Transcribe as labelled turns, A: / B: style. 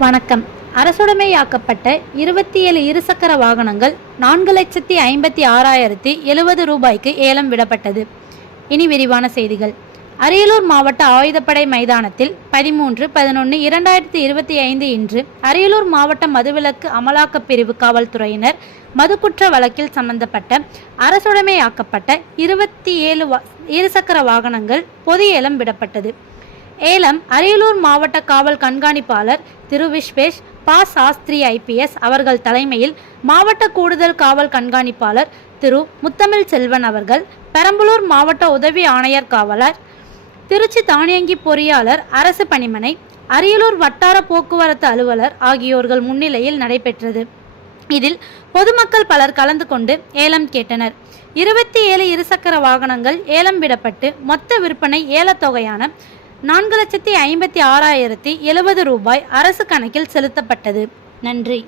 A: வணக்கம். அரசுடைமையாக்கப்பட்ட இருபத்தி ஏழு இருசக்கர வாகனங்கள் நான்கு லட்சத்தி ஐம்பத்தி ஆறாயிரத்தி எழுபது ரூபாய்க்கு ஏலம் விடப்பட்டது. இனி விரிவான செய்திகள். அரியலூர் மாவட்ட ஆயுதப்படை மைதானத்தில் பதிமூன்று பதினொன்று இரண்டாயிரத்தி இருபத்தி ஐந்து இன்று அரியலூர் மாவட்ட மதுவிலக்கு அமலாக்கப் பிரிவு காவல்துறையினர் மதுக்குற்ற வழக்கில் சம்பந்தப்பட்ட அரசுடைமையாக்கப்பட்ட இருபத்தி ஏழு இருசக்கர வாகனங்கள் பொது ஏலம் விடப்பட்டது. ஏலம் அரியலூர் மாவட்ட காவல் கண்காணிப்பாளர் திரு விஸ்வேஷ் பா சாஸ்திரி ஐபிஎஸ் அவர்கள் தலைமையில் மாவட்ட கூடுதல் காவல் கண்காணிப்பாளர் திரு முத்தமிழ் செல்வன் அவர்கள் பெரம்பலூர் மாவட்ட உதவி ஆணையர் காவலர் திருச்சி தானியங்கி பொறியாளர் அரசு பணிமனை அரியலூர் வட்டார போக்குவரத்து அலுவலர் ஆகியோர்கள் முன்னிலையில் நடைபெற்றது. இதில் பொதுமக்கள் பலர் கலந்து கொண்டு ஏலம் கேட்டனர். இருபத்தி ஏழு இருசக்கர வாகனங்கள் ஏலம் விடப்பட்டு மொத்த விற்பனை ஏலத்தொகையான நான்கு லட்சத்தி ஐம்பத்தி ஆறாயிரத்தி எழுபது ரூபாய் அரசு கணக்கில் செலுத்தப்பட்டது. நன்றி.